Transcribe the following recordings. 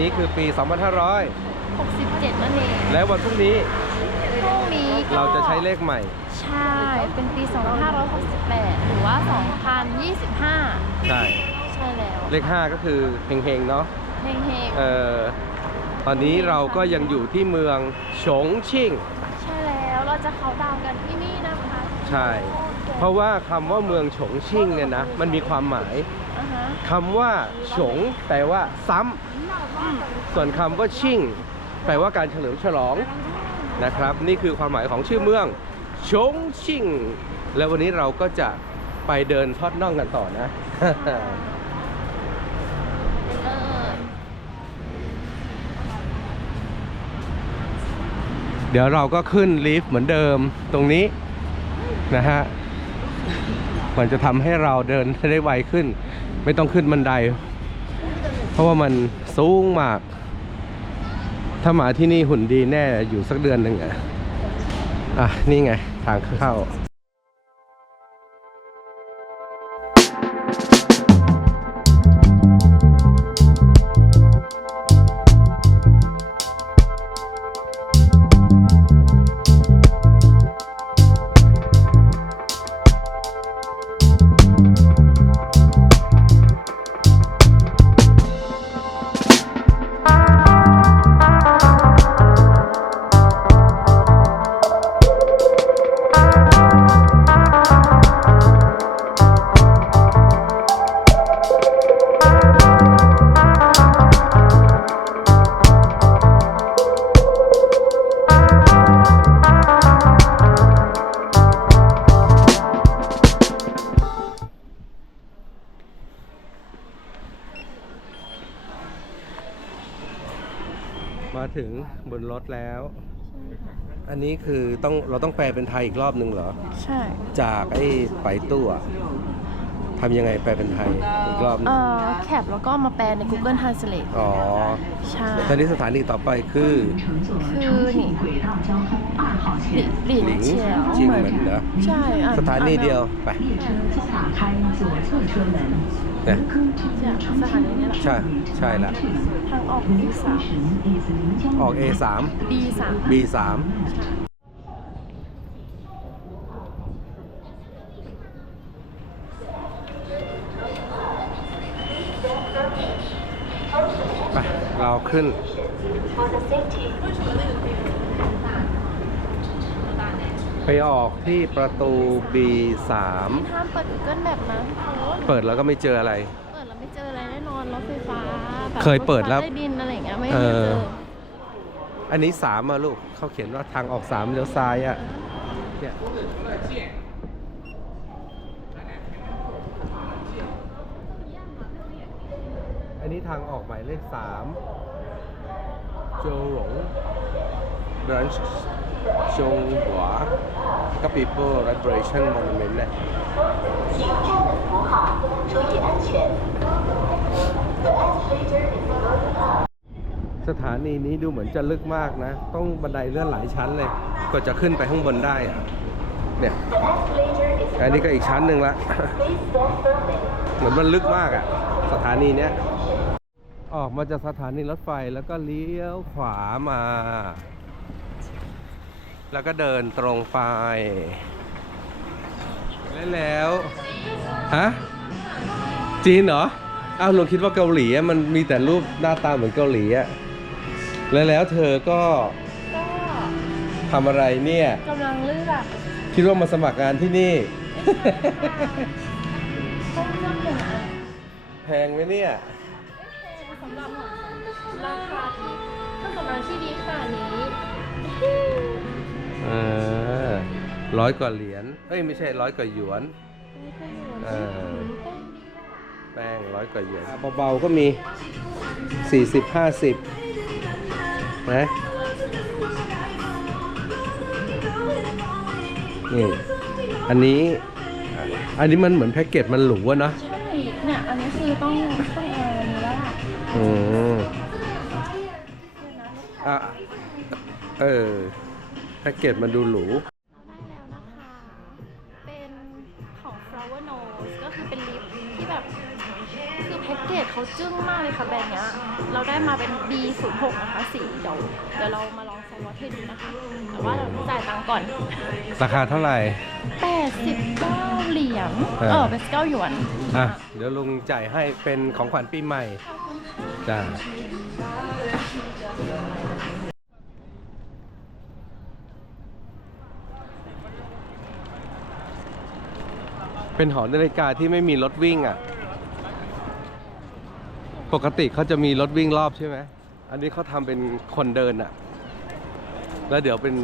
นี้คือปี67นั่นเอง2500แล้ววันพรุ่งนี้พรุ่งนี้ก็เราจะใช้เลขใหม่ ใช่ เป็นปี 2568 หรือว่า 2025 ใช่ ใช่แล้วเลข 5 ก็คือเฮงๆเนาะเฮงเฮงเอ่อตอนนี้เราก็ยังอยู่ที่เมืองฉงชิ่ง ใช่แล้วเราจะเขาน์ดาวน์กันที่นี่นะคะ ใช่ เพราะว่าคำว่าเมืองฉงชิ่งเนี่ยนะ มันมีความหมายอ่าฮะ คำว่าฉงแปลว่าซ้ำส่วนคำว่าชิ่ง แปลว่าการเฉลิมฉลองนะครับ นี่คือความหมายของชื่อเมืองชงชิ่ง แล้ววันนี้เราก็จะไปเดินทอดน่องกันต่อนะเดี๋ยวเราก็ขึ้นลิฟต์เหมือนเดิมตรงนี้นะฮะมันจะทำให้เราเดินได้ไวขึ้น ไม่ต้องขึ้นบันได เพราะว่ามันสูงมาก ถ้ามาที่นี่หุ่นดีแน่อยู่สักเดือนหนึ่งอะอะ นี่ไง ทางเข้า ถึงบนรถแล้ว อันนี้คือต้องเราต้องแปลเป็นไทยอีกรอบหนึ่งเหรอ ใช่ จากไอ้ไปตู้อะ ทำยังไงแปลเป็นไทยอีกรอบหนึ่อแคปแล้วก็มาแปลใน Google Translate อ๋อใช่ตอนนี้สถานีต่อไปคือ คือหนีหลีหลนหลิงเชียงเหมือนเหรอ ใช่สถานีเดียวไปเนี่ยสถานีนี้แหละใช่ใช่ละทางออกที่ออก A3 B ส B3 ขึ้น ไปออกที่ประตู B3 ห้ามเปิด Google แบบนั้นทุกคนเปิดแล้วก็ไม่เจออะไร เปิดแล้วไม่เจออะไรแน่นอนรถไฟฟ้าแบบเคยเปิดแล้ว รถไฟใต้ดินอะไรอย่างเงี้ยไม่เอไม่อเจออันนี้สามอะลูกเขาเขียนว่าทางออกสามเลี้ยวซ้ายอะเนี่ยอันนี้ทางออกหมายเลขสาม โจหลง Branch ชงหัวก็ People Liberation Monument เนะสถานีนี้ดูเหมือนจะลึกมากนะ ต้องบันไดเลื่อนหลายชั้นเลย ก็จะขึ้นไปข้างบนได้เนี่ยอันนี้ก็อีกชั้นหนึ่งละ เหมือนมันลึกมากอะสถานีเนี้ย ออกมาจากสถานีรถไฟแล้วก็เลี้ยวขวามา แล้วก็เดินตรงไป แล้วแล้วฮะจีนเหรออ้าวเราคิดว่าเกาหลีอะมันมีแต่รูปหน้าตาเหมือนเกาหลีอะแล้วแล้วเธอก็ก็ทำอะไรเนี่ย กำลังเลือกคิดว่ามาสมัครงานที่นี่ต้องเลือกหนึ่งอันแพงไหมเนี่ย ถ้าสำหรับที่ดีขนาดนี้ เออร้อยกว่าเหรียญเอ้ยไม่ใช่ร้อยกว่าหยวนไม่ค่อยอยู่เออต้องแป้งร้อยกว่าหยวนเบาๆก็มีสี่สิบห้าสิบนะนี่ อันนี้ อันนี้มันเหมือนแพ็กเกจมันหรูอะเนาะใช่เนี่ยอันนี้คือต้องต้องเอาอันนี้แล้วล่ะอืม เออแพ็กเกจมันดูหรู ได้แล้วนะคะ เป็นของ Flower Nose ก็คือเป็นลิปที่แบบ คือแพ็กเกจเขาจึ้งมากเลยค่ะแบรนด์เนี้ย เราได้มาเป็น B06 นะคะสีเดี๋ยวเดี๋ยวเรามาลองสวอตให้ดูนะคะ แต่ว่าเราต้องจ่ายตังก่อน ราคาเท่าไหร่ 89 เหรียญ เออ เออเป็น9หยวนอะ เดี๋ยวลุงจ่ายให้เป็นของขวัญปีใหม่จ้า เป็นหอนาฬิกาที่ไม่มีรถวิ่งอะ ปกติเขาจะมีรถวิ่งรอบใช่ไหม อันนี้เขาทำเป็นคนเดินอะ แล้วเดี๋ยวเป็น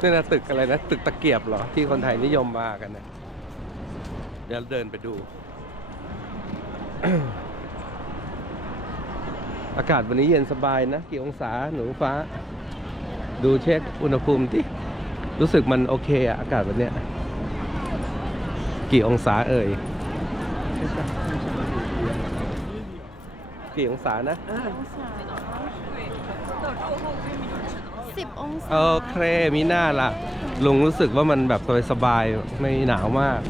นี่นะตึกอะไรนะ ตึกตะเกียบเหรอ ที่คนไทยนิยมมากันนะเดี๋ยวเดินไปดู อากาศวันนี้เย็นสบายนะ กี่องศาหนูฟ้า ดูเช็คอุณหภูมิที่รู้สึกมันโอเคอะอากาศวันเนี้ย กี่องศาเอ่ย กี่องศานะองศาสิบองศาโอเค มีหน้าล่ะ ลุงรู้สึกว่ามันแบบสบายๆไม่หนาวมาก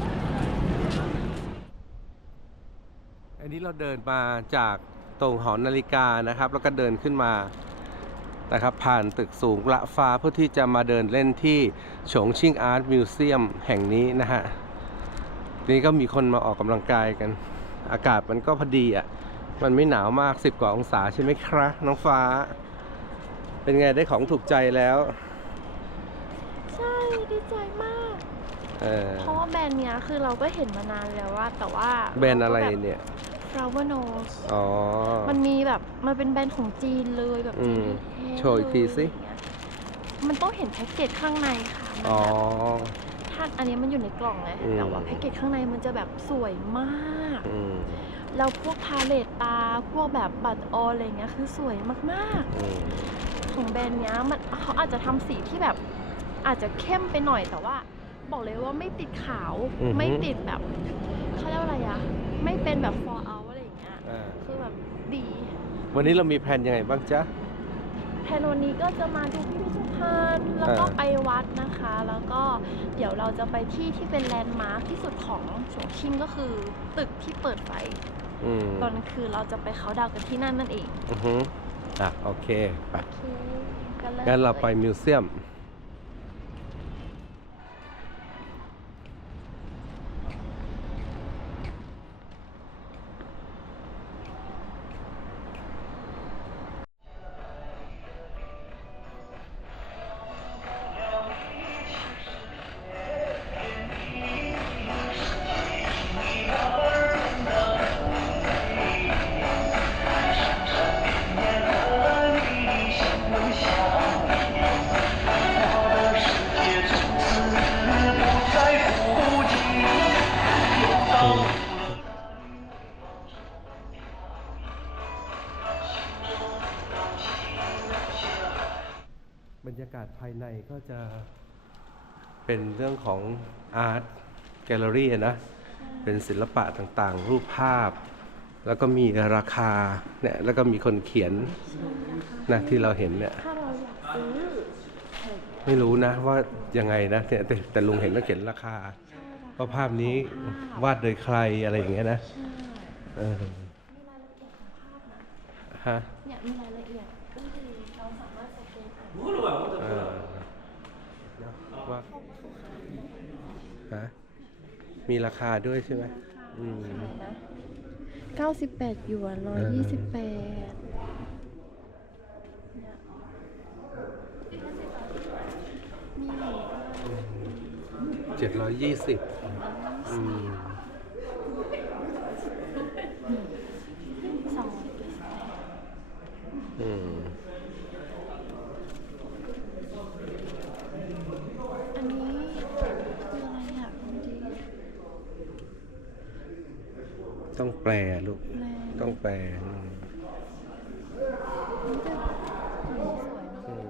อันนี้เราเดินมาจากตรงหอนาฬิกานะครับ แล้วก็เดินขึ้นมานะครับผ่านตึกสูงละฟ้าเพื่อที่จะมาเดินเล่นที่ ฉงชิ่งอาร์ตมิวเซียมแห่งนี้นะฮะ นี่ก็มีคนมาออกกำลังกายกัน อากาศมันก็พอดีอะ มันไม่หนาวมาก10กว่าองศาใช่ไหมครับน้องฟ้า เป็นไงได้ของถูกใจแล้ว ใช่ดีใจมาก เออเพราะว่าแบรนด์เนี้ยคือเราก็เห็นมานานแล้วว่า แต่ว่าแบรนด์อะไรเนี่ย Flower Nose อ๋อ มันมีแบบมันเป็นแบรนด์ของจีนเลยแบบจีนอืมแท้ๆโชว์อีกทีสิ เลยอย่างเงี้ยมันต้องเห็นแพ็กเกจข้างในค่ะมันอ๋อ แบบ ถ้าอันนี้มันอยู่ในกล่องไงอืม แต่ว่าแพ็กเกจข้างในมันจะแบบสวยมาก อืมแล้วพวกพาเลตตา พวกแบบบัตรอออะไรเงี้ยคือสวยมากอืมๆ ของแบรนด์เนี้ยมันเขาอาจจะทำสีที่แบบอาจจะเข้มไปหน่อยแต่ว่า บอกเลยว่าไม่ติดขาวไม่ติดแบบเขาเรียกว่าอะไรอะไม่เป็นแบบ for out อะไรอย่างเงี้ยอ่าคือแบบดี วันนี้เรามีแผนยังไงบ้างจ๊ะแผนวันนี้ก็จะมาดูพิ พิธภัณฑ์แล้วก็อ่าไปวัดนะคะ แล้วก็เดี๋ยวเราจะไปที่ที่เป็นแลนด์มาร์คที่สุดของฉงชิ่งก็คือตึกที่เปิดไฟอืมตอนคืนเราจะไปเขาน์ดาวน์กันที่นั่นนั่นเองอือฮึอะโอเคไปโอเคกันเลยงั้นเราไปมิวเซียม บรรยากาศภายในก็จะเป็นเรื่องของอาร์ตแกลเลอรี่นะเป็นศิลปะต่างๆ รูปภาพ แล้วก็มีราคาเนี่ยแล้วก็มีคนเขียนนะที่เราเห็นเนี่ยถ้าเราอยากซื้อไม่รู้นะว่ายังไงนะแต่แต่แต่ลุงเห็นแล้วเขียนราคาว่าภาพนี้วาดโดยใครอะไรอย่างเงี้ยนะใช่เออมีรายละเอียดของภาพนะฮะเนี่ยมีรายละเอียดก็คือเราสามารถสแกนอ่าน เออว่า ฮะมีราคาด้วยใช่ไหมอืมนะ98หยวน128เนี่ยมีเจ็ดร้อยยี่สิบอืม สอง อืม อันนี้คืออะไรอะคุณดี ต้องแปลลูก แรง ต้องแปลอืม นี่แต่อันนี้สวยเนอะ อืม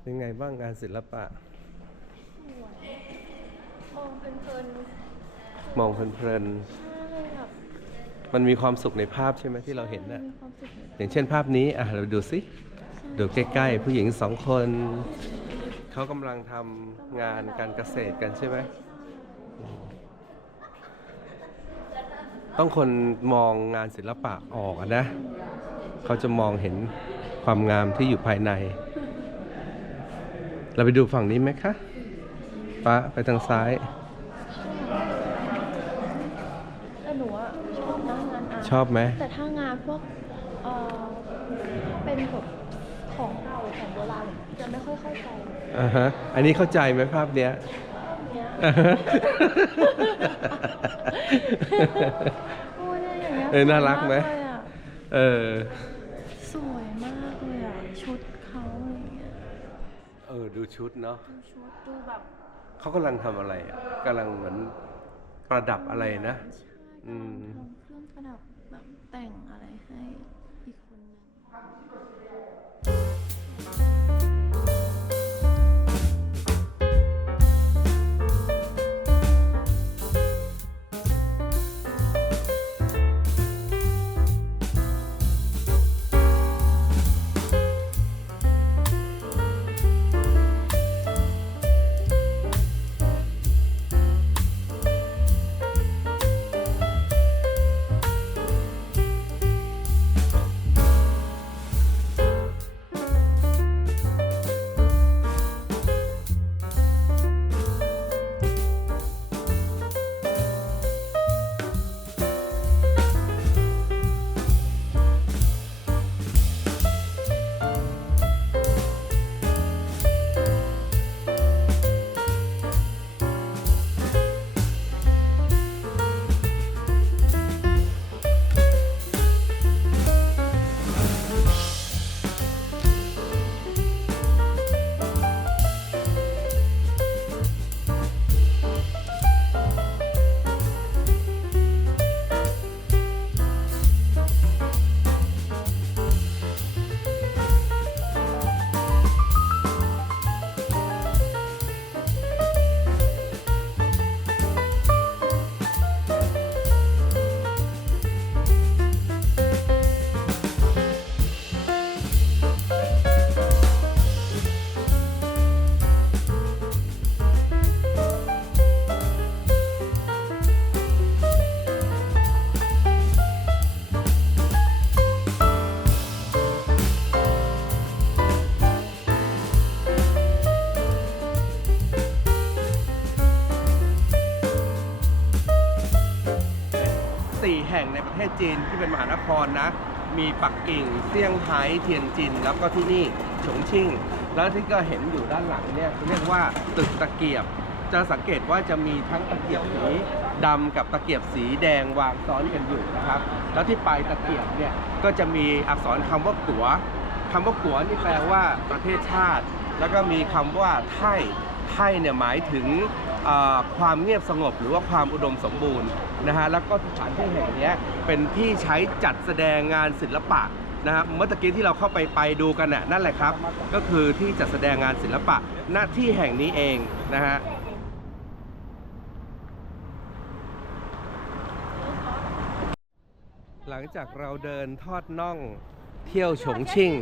เป็นไงบ้างงาน ศิลปะ มองเพลินมองเพลินๆใช่แบบๆมันมีความสุขในภาพใช่ไหมที่เราเห็นน่ะ มีความสุขเหมือนอย่างเช่นภาพนี้ อะ เราดูสิดูใกล้ๆ ผู้หญิงสองคน เขากำลังทำงานการเกษตรกันใช่ไหม ต้องคนมองงานศิลปะออกอะนะ เขาจะมองเห็นความงามที่อยู่ภายใน เราไปดูฝั่งนี้ไหมคะป้าไปทางซ้าย แต่หนูอะชอบนะงานอาร์ตชอบไหม แต่ถ้างานพวกเออเป็นแบบของเก่าของโบราณเนี่ยจะไม่ค่อยเข้าใจอ่าฮะ อันนี้เข้าใจไหมภาพเนี้ยเนี้ยอ่าฮะ โอ้ยเนี่ยอย่างเงี้ยเออน่ารักไหม สวยากเลยอะเออ สวยมากเลยอะ ชุดเขาอะไรอย่างเงี้ย เออ ดูชุดเนาะดูชุดดูแบบเขากำลังทำอะไรอะกำลังเหมือนประดับอะไรนะ ใช่อืมทำเครื่องประดับแบบแต่งอะไรให้อีกคนหนึ่ง ห่งในประเทศจีนที่เป็นมหานครนะ มีปักกิ่งเซี่ยงไฮ้เทียนจิน แล้วก็ที่นี่ฉงชิ่ง แล้วที่ก็เห็นอยู่ด้านหลังเนี่ยเรียกว่าตึกตะเกียบ จะสังเกตว่าจะมีทั้งตะเกียบสีดำกับตะเกียบสีแดงวางซ้อนกันอยู่นะครับ แล้วที่ปลายตะเกียบเนี่ยก็จะมีอักษรคำว่ากัวคำว่ากัวนี่แปลว่าประเทศชาติ แล้วก็มีคำว่าไทยไทยเนี่ยหมายถึง ความเงียบสงบหรือว่าความอุดมสมบูรณ์นะฮะแล้วก็สถานที่แห่งนี้เป็นที่ใช้จัดแสดงงานศิลปะนะฮะเมื่อตะกี้ที่เราเข้าไปไปดูกันน่ะนั่นแหละครับ ก็คือที่จัดแสดงงานศิลปะณที่แห่งนี้เองนะฮะหลังจากเราเดินทอดน่องเที่ยวฉงชิ่ง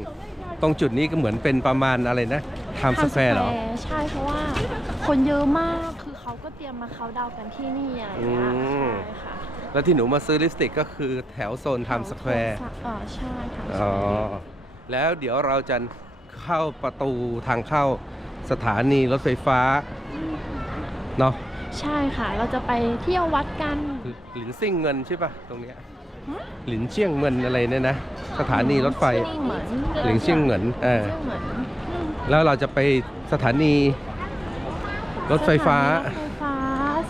ตรงจุดนี้ก็เหมือนเป็นประมาณอะไรนะไทม์สแควร์เหรอ ใช่เพราะว่าคนเยอะมากคือ เขาก็เตรียมมาเขาน์ดาวน์กันที่นี่อะไรอย่างเงี้ยอืม ใช่ค่ะแล้วที่หนูมาซื้อลิปสติกก็คือแถวโซนไทม์สแควร์เออใช่ค่ะอ๋อแล้วเดี๋ยวเราจะเข้าประตูทางเข้าสถานีรถไฟฟ้าเนาะใช่ค่ะ เราจะไปเที่ยววัดกัน หลินซิ่งเงินใช่ปะตรงเนี้ยหึหลินเชียงเงินอะไรเนี่ยนะสถานีรถไฟชื่อเหมือนหลิงเชียงเหงินเออชื่อเหมือนแล้วเราจะไปสถานี รถไฟฟ้า สถนีรถไฟฟ้า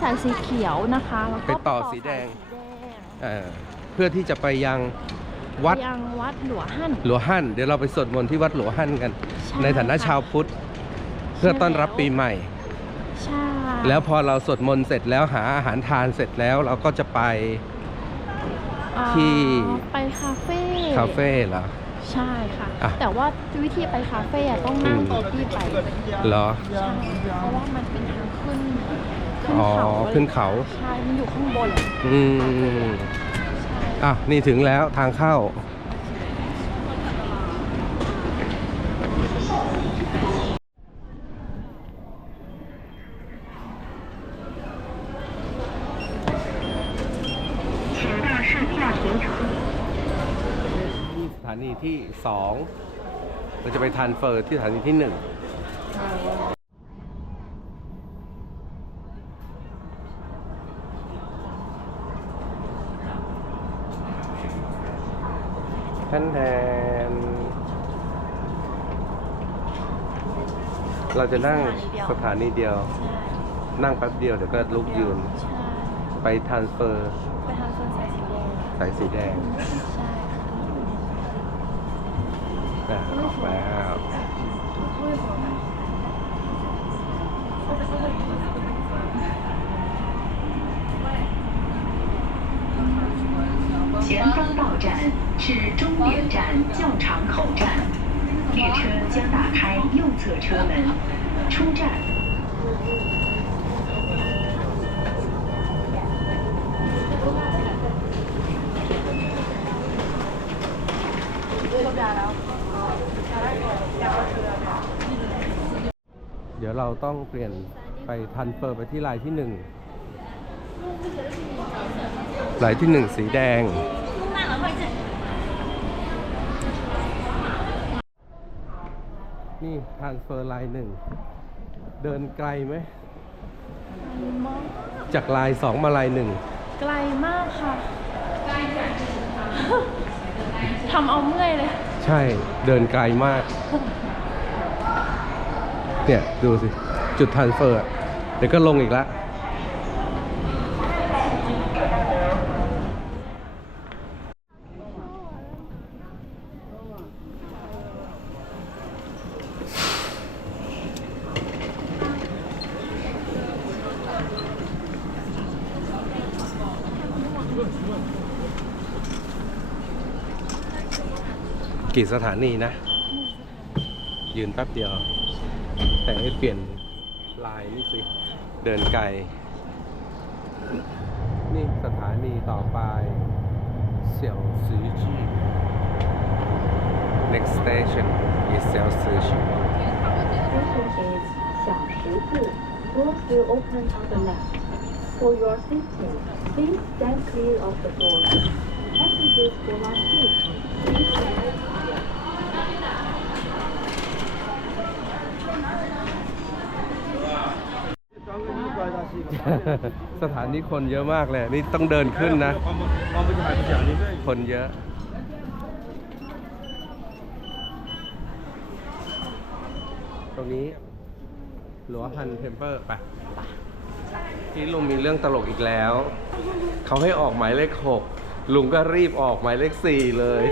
สายสีเขียวนะคะแล้วก็ไปต่อสีแดง สายสีแดงเอ่อเพื่อที่จะไปยังวัดยังวัดหลวงฮั่น หลวงฮั่น เดี๋ยวเราไปสวดมนต์ที่วัดหลวงฮั่นกัน ใช่ในฐานะค่ะ ชาวพุทธ เพื่อต้อนรับปีใหม่ ใช่แล้วพอเราสวดมนต์เสร็จแล้วหาอาหารทานเสร็จแล้วเราก็จะไป อ่าที่ ไปคาเฟ่คาเฟ่เหรอ ใช่ค่ะ อะ แต่ว่าวิธีไปคาเฟ่อะต้องนั่งอืมโต๊ะที่ไปเหรอ ใช่เพราะว่ามันเป็นทางขึ้นขึ้นอ๋อเขาขึ้นเขา ใช่ มันอยู่ข้างบน อืมใช่ อะนี่ถึงแล้วทางเข้า นีที่สองเราจะไปทรานสเฟอร์ที่สถานีที่หนึ่งแทนแทนเราจะนั่งสถานีเดียวใช่นั่งแป๊บเดียวเดี๋ยวก็ลุกยืนใช่ไปทรานสเฟอร์ ไปทางโซนสายสีแดง สายสีแดง 前方到站是终点站较场口站列车将打开右侧车门出站 ต้องเปลี่ยนไปทรานสเฟอร์ไปที่ลายที่หนึ่งลายที่หนึ่งสีแดง นี่ทรานสเฟอร์ลายหนึ่ง เดินไกลไหม จากลายสองมาลายหนึ่ง ไกลมากค่ะทำเอาเมื่อยเลย ใช่เดินไกลมาก เนี่ย ดูสิ จุดทรานเฟอร์เดี๋ยวก็ลงอีกแล้วกี่สถานีนะ ยืนแป๊บเดียว แต่ให้เปลี่ยน ลายนี่สิ เดินไกล นี่สถานีต่อไป เสี่ยวซือจี next station is เสี่ยวซือจี Station is Xiaoshizi. Doors will open on the left. For your safety, please stand clear of the doors. Passengers who are sick, please stand สถานีคนเยอะมากเลย นี่ต้องเดินขึ้นนะ คนเยอะ ตรงนี้หลัวฮันเทมเปอร์ไปที่ลุงมีเรื่องตลกอีกแล้ว เขาให้ออกหมายเลขหกลุงก็รีบออกหมายเลขสี่เลย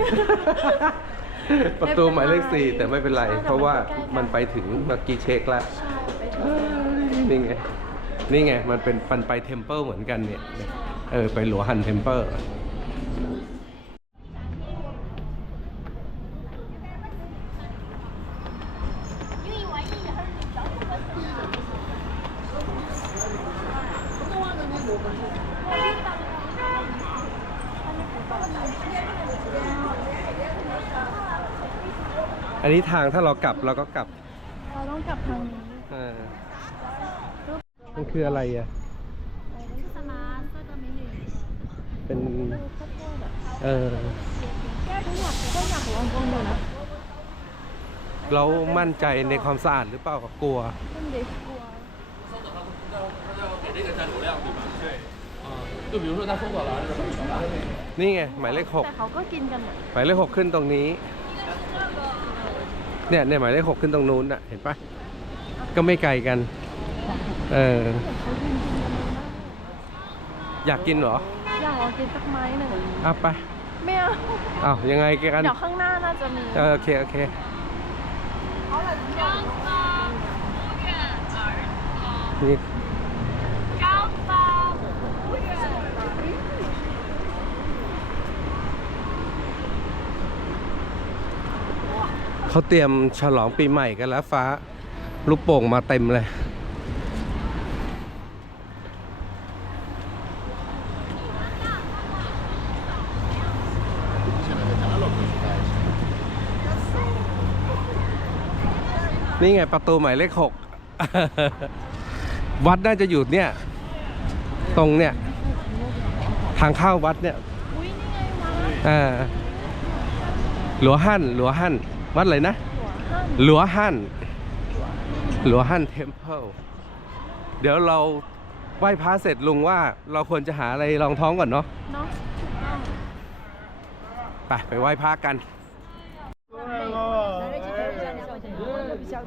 ประตูหมายเลขสี่แต่ไม่เป็นไร เพราะว่ามันไปถึงเมื่อกี้เช็คแล้วใช่ไปถึเองอนี่ไง นี่ไง มันเป็นปันไปเทมเพิลเหมือนกันเนี่ย เออ ไปหลัวฮันเทมเพิลอันนี้ทางถ้าเรากลับเราก็กลับ เราต้องกลับทางนี้เออ มันคืออะไรอะ สมาร์ทก็จะมีหนึ่งเป็น เออก็อยากก็อยากลองตรงเดียวนะเรามั่นใจในความสะอาดหรือเปล่าก็กลัวมันเด็กกลัวนี่ไง หมายเลขหกแต่เขาก็กินกันอะหมายเลขหกขึ้นตรงนี้ เนี่ยเนี่ยหมายเลขหกขึ้นตรงนู้นน่ะ เห็นปะก็ไม่ไกลกัน เออ อยากกินเหรอ อยากลองกินสักไม้หนึ่งอะไป ไม่เอาอ้าวยังไงกัน เดี๋ยวข้างหน้าน่าจะมีเออโอเค โอเค นี่เขาเตรียมฉลองปีใหม่กันแล้วฟ้า ลูกโป่งมาเต็มเลย นี่ไงประตูหมายเลขหกวัดน่าจะอยู่เนี่ย ตรงเนี่ย ทางเข้าวัดเนี่ยอุ้ยนี่ไงวะอ่าหลัวฮั่นหลัวฮั่นวัดอะไรนะหัวห้างหลัวฮั่นหลัวฮั่นเทมเพลเดี๋ยวเราไหว้พระเสร็จลุงว่าเราควรจะหาอะไรรองท้องก่อนเนาะเนาะถูกต้องไปไปไหว้พระกัน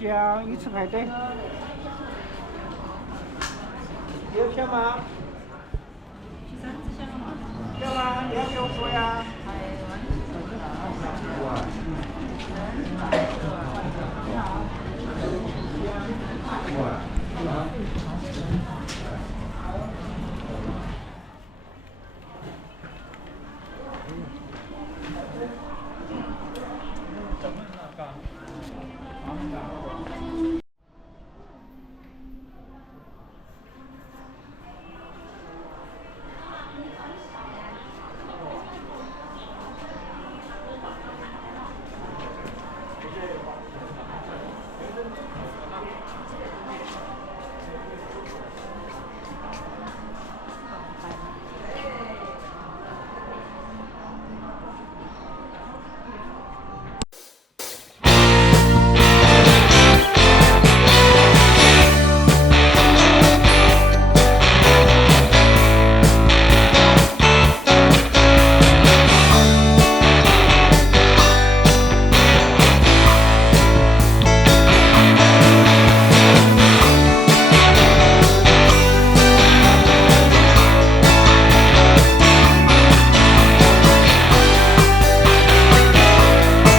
香，一次排队。有票吗？票吗？你要给我说呀。哇。哇。